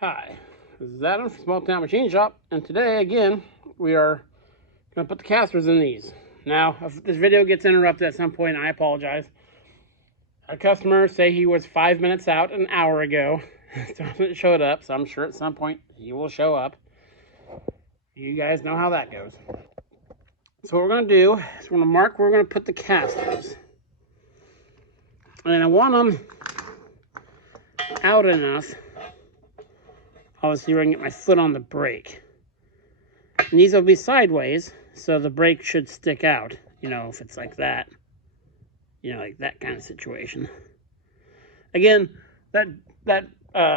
Hi, this is Adam from Small Town Machine Shop, and today again we are going to put the casters in these. Now, if this video gets interrupted at some point, I apologize. Our customer say he was 5 minutes out an hour ago, so it showed up. So I'm sure at some point he will show up. You guys know how that goes. So what we're going to do is we're going to mark where we're going to put the casters, and I want them out enough. Obviously, where I can get my foot on the brake. And these will be sideways, so the brake should stick out, if it's like that. Like that kind of situation. Again, that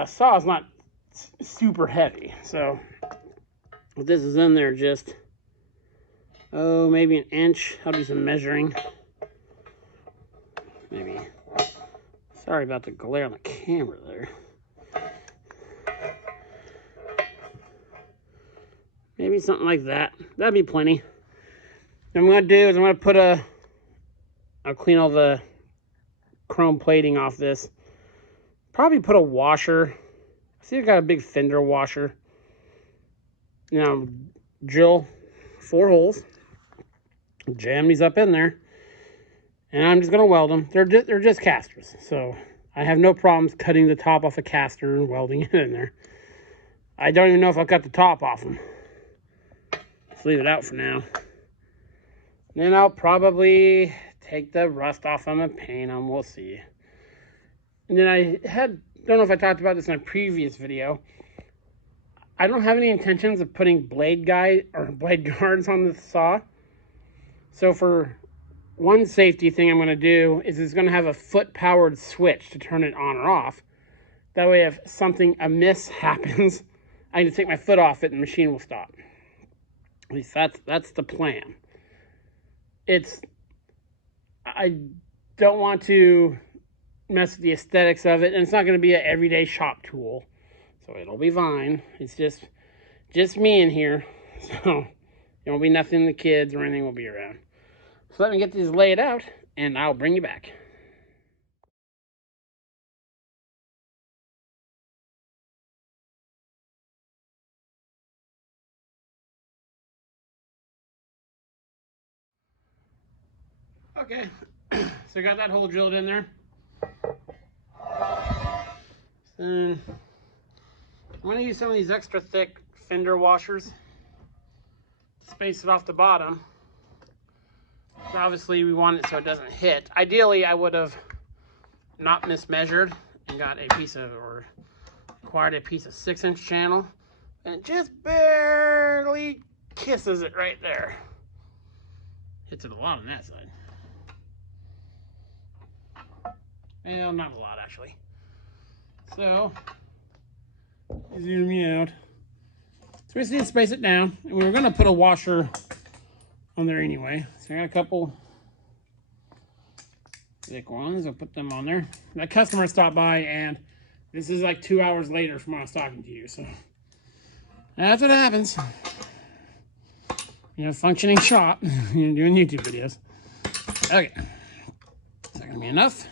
saw is not super heavy, so if this is in there just, maybe an inch. I'll do some measuring. Maybe. Sorry about the glare on the camera there. Maybe something like that. That'd be plenty. What I'm going to do is I'm going to put I'll clean all the chrome plating off this. Probably put a washer. I see I got a big fender washer. Now, drill 4 holes. Jam these up in there. And I'm just going to weld them. They're just casters. So I have no problems cutting the top off a caster and welding it in there. I don't even know if I'll cut the top off them. Let's leave it out for now. Then I'll probably take the rust off them and paint them. We'll see. And then I don't know if I talked about this in a previous video. I don't have any intentions of putting blade guards on the saw. So for one safety thing I'm going to do is it's going to have a foot-powered switch to turn it on or off. That way if something amiss happens, I can just take my foot off it and the machine will stop. At least that's the plan. I don't want to mess with the aesthetics of it, and it's not going to be an everyday shop tool, so it'll be fine. It's just me in here, so there won't be nothing the kids or anything will be around. So let me get these laid out, and I'll bring you back. Okay, so I got that hole drilled in there. Then I'm going to use some of these extra thick fender washers to space it off the bottom. So obviously we want it so it doesn't hit. Ideally, I would have not mismeasured and got acquired a piece of 6-inch channel, and it just barely kisses it right there. Hits it a lot on that side. Well, not a lot actually. So, zoom me out. So we just need to space it down. And we were going to put a washer on there anyway. So I got a couple thick ones. I'll put them on there. That customer stopped by, and this is like 2 hours later from when I was talking to you. So that's what happens. Functioning shop. You're doing YouTube videos. Okay. Is that going to be enough?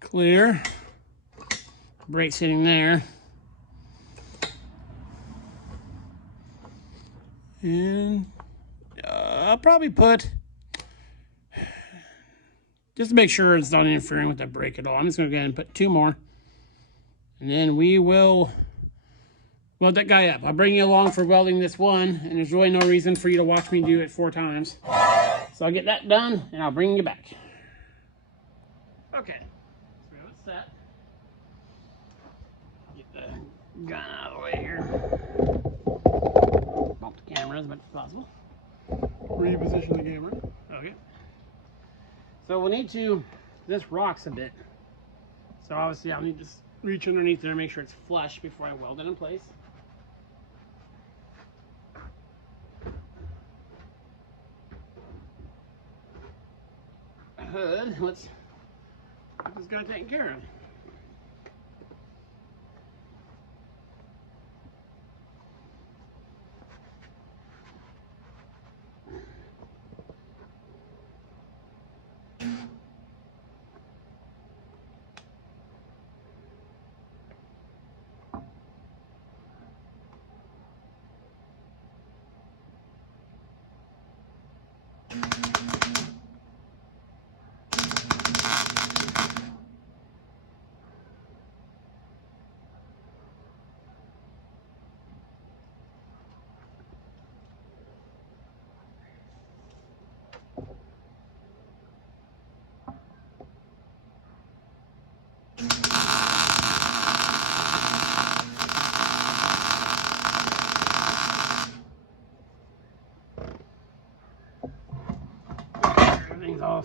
Clear. Brake sitting there. And I'll probably put, just to make sure it's not interfering with that brake at all, I'm just going to go ahead and put 2 more. And then we will weld that guy up. I'll bring you along for welding this one, and there's really no reason for you to watch me do it 4 times. So I'll get that done, and I'll bring you back. Okay, so we have it set. Get the gun out of the way here. Bump the camera as much as possible. Reposition the camera. Okay. So we'll need to, this rocks a bit. So obviously I'll need to reach underneath there and make sure it's flush before I weld it in place. Hood, let's get this guy taken care of.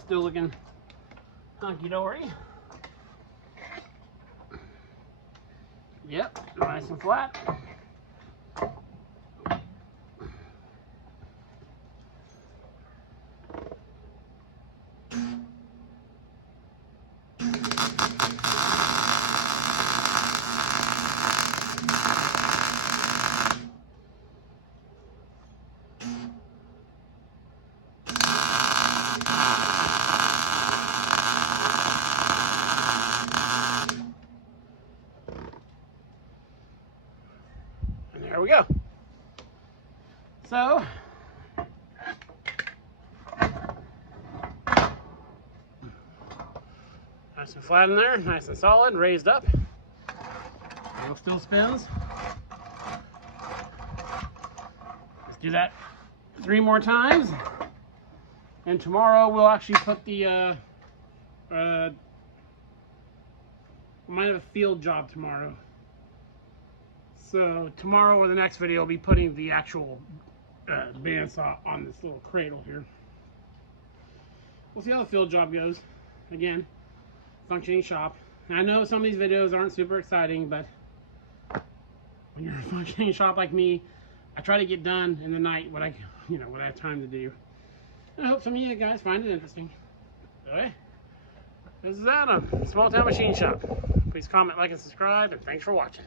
still looking hunky-dory. Yep, nice and flat. There we go. So, nice and flat in there, nice and solid, raised up. Wheel still spins. Let's do that 3 more times. And tomorrow we'll actually put the, we might have a field job tomorrow. So tomorrow or the next video, I'll be putting the actual bandsaw on this little cradle here. We'll see how the field job goes. Again, functioning shop. And I know some of these videos aren't super exciting, but when you're a functioning shop like me, I try to get done in the night what I have time to do. And I hope some of you guys find it interesting. Okay, this is Adam, Small Town Machine Shop. Please comment, like, and subscribe, and thanks for watching.